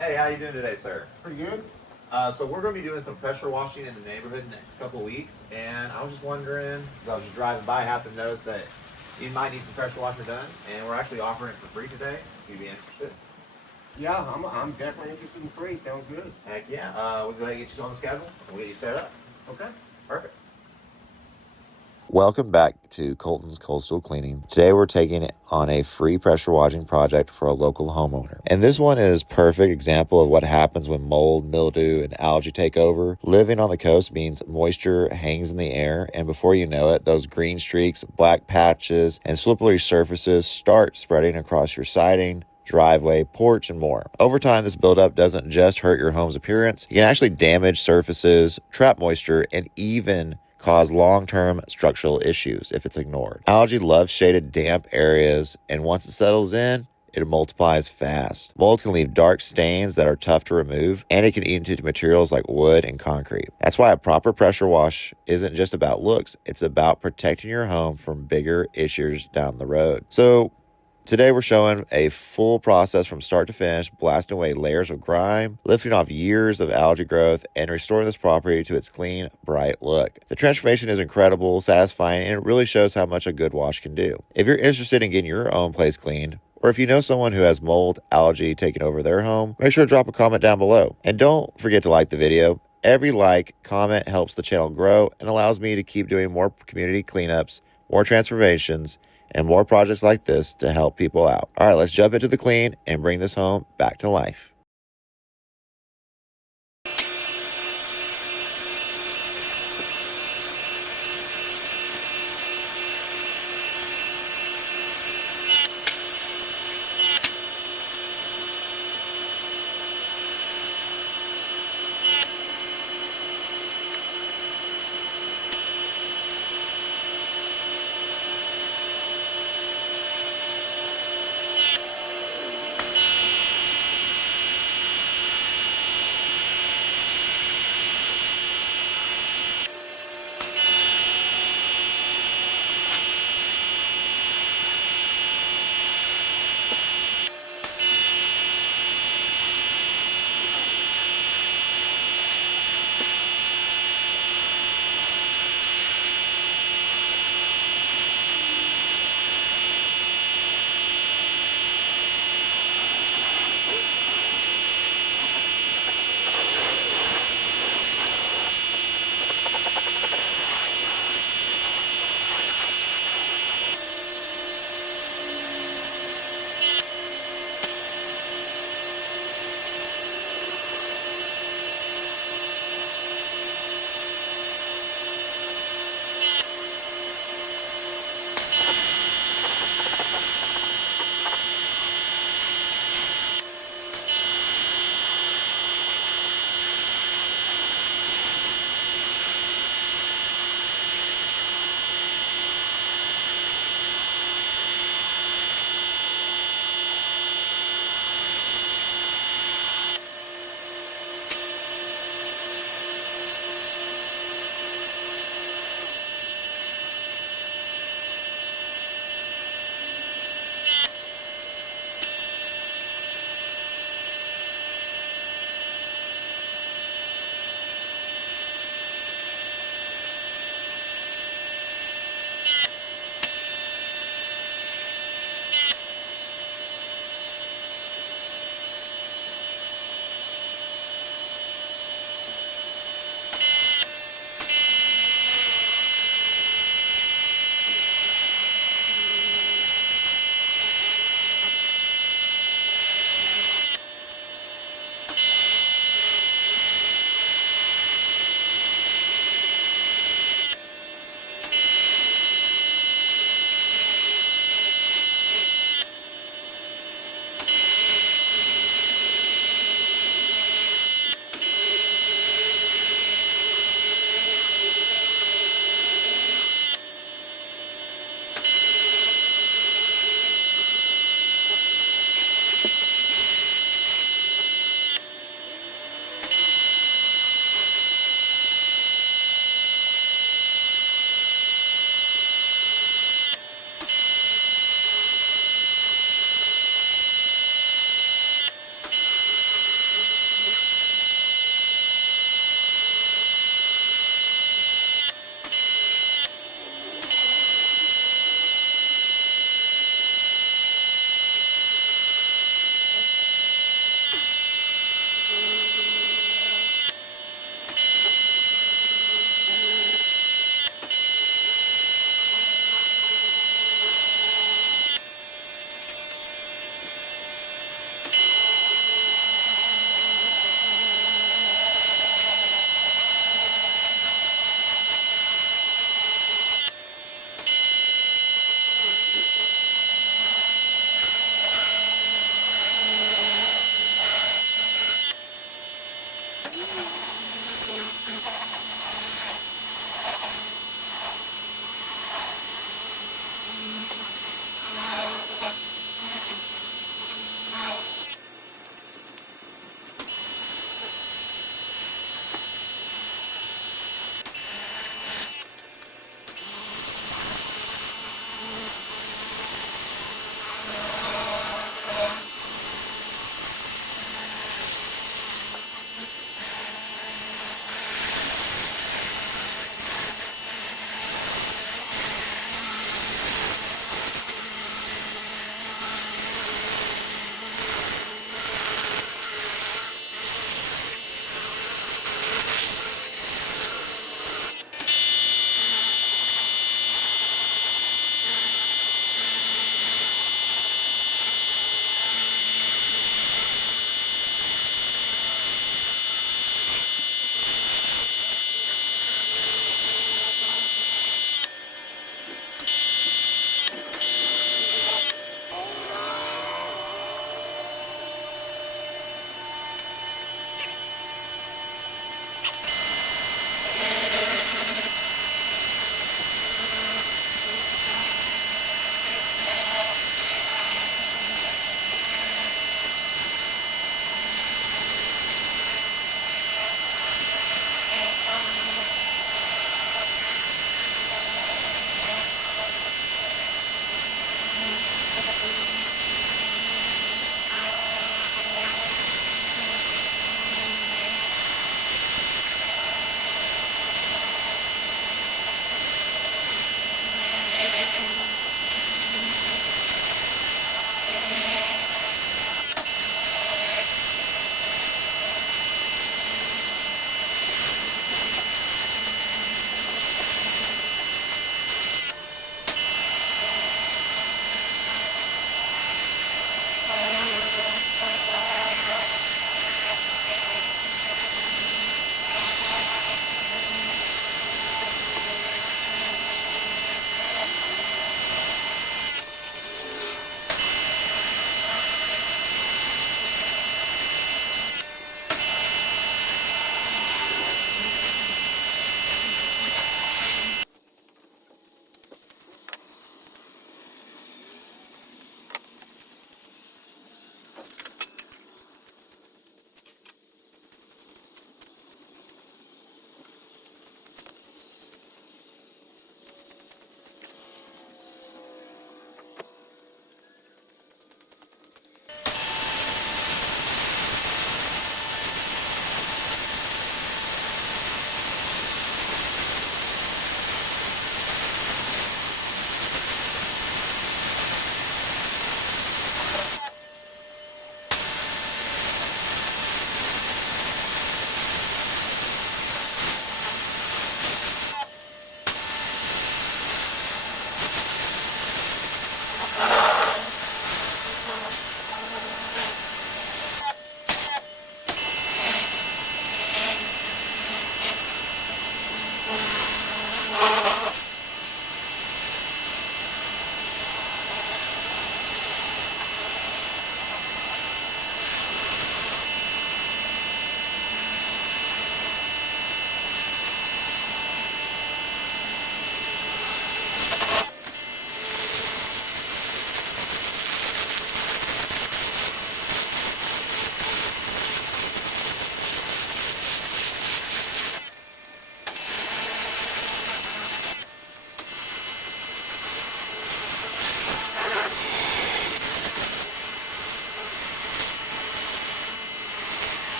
Hey, how you doing today, sir? Pretty good. So we're going to be doing some pressure washing in the neighborhood in a couple of weeks, and I was just wondering, 'cause I was just driving by, I happened to notice that you might need some pressure washing done, and we're actually offering it for free today. If you'd be interested. Yeah, I'm definitely interested in free. Sounds good. Heck yeah. We'll go ahead and get you on the schedule, and we'll get you set up. Okay. Perfect. Welcome back to Colton's Coastal Cleaning. Today we're taking on a free pressure washing project for a local homeowner. And this one is perfect example of what happens when mold, mildew, and algae take over. Living on the coast means moisture hangs in the air, and before you know it, those green streaks, black patches, and slippery surfaces start spreading across your siding, driveway, porch, and more. Over time, this buildup doesn't just hurt your home's appearance. It can actually damage surfaces, trap moisture, and even cause long-term structural issues if it's ignored. Algae loves shaded, damp areas, and once it settles in, it multiplies fast. Mold can leave dark stains that are tough to remove, and it can eat into materials like wood and concrete. That's why a proper pressure wash isn't just about looks, it's about protecting your home from bigger issues down the road. So today we're showing a full process from start to finish, blasting away layers of grime, lifting off years of algae growth, and restoring this property to its clean, bright look. The transformation is incredible, satisfying, and it really shows how much a good wash can do. If you're interested in getting your own place cleaned, or if you know someone who has mold, algae taking over their home, make sure to drop a comment down below. And don't forget to like the video. Every like, comment helps the channel grow and allows me to keep doing more community cleanups, more transformations, and more projects like this to help people out. All right, let's jump into the clean and bring this home back to life.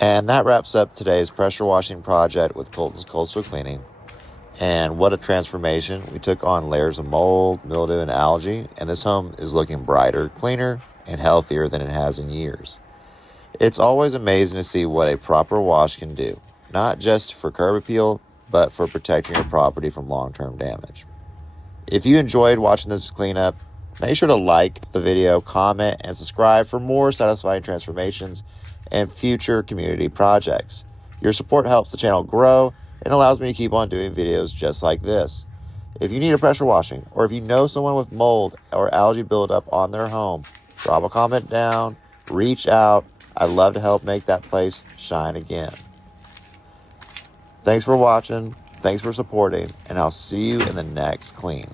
And that wraps up today's pressure washing project with Colton's Coastal Cleaning. And what a transformation. We took on layers of mold, mildew, and algae, and this home is looking brighter, cleaner, and healthier than it has in years. It's always amazing to see what a proper wash can do, not just for curb appeal, but for protecting your property from long-term damage. If you enjoyed watching this cleanup, make sure to like the video, comment, and subscribe for more satisfying transformations and future community projects. Your support helps the channel grow and allows me to keep on doing videos just like this. If you need a pressure washing, or if you know someone with mold or algae buildup on their home, drop a comment down, reach out. I'd love to help make that place shine again. Thanks for watching, thanks for supporting, and I'll see you in the next clean.